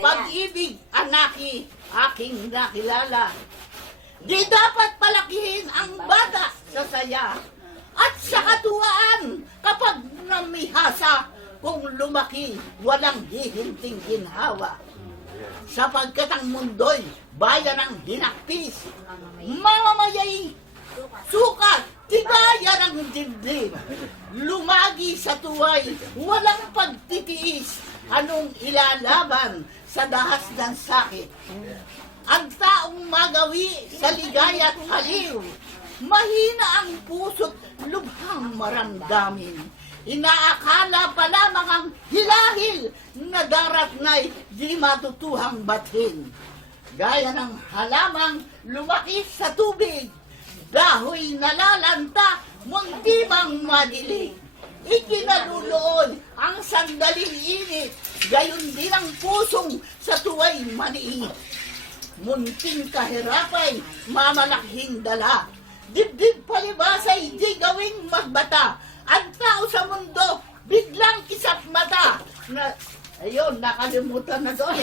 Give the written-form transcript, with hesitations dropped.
pag-ibig, anaki, aking nakilala. Di dapat palakihin ang bata sa saya at sa katuwaan kapag namihasa kung lumaki walang hihinting ginhawa. Sapagkat ang mundo'y bayan ng hinakpis, mamamayay sukat, tigaya ng dibdib. Lumagi sa tuway, walang pagtitiis, anong ilalaban sa dahas ng sakit. Ang taong magawi sa ligaya at haliw, mahina ang puso't lubhang maramdamin. Inaakala pa lamang ang hilahil na daratna'y di matutuhang bathin. Gaya ng halamang lumaki sa tubig, dahoy nalalanta, muntimang madilig. Ikinaluluod ang sandaling init, gayon din ang pusong sa tuway maniit. Munting kahirapay, mamalaking dala. Dibdib palibasay, di gawing magbata. Ang tao sa mundo, biglang kisap mata. Ayun, nakalimutan na doon.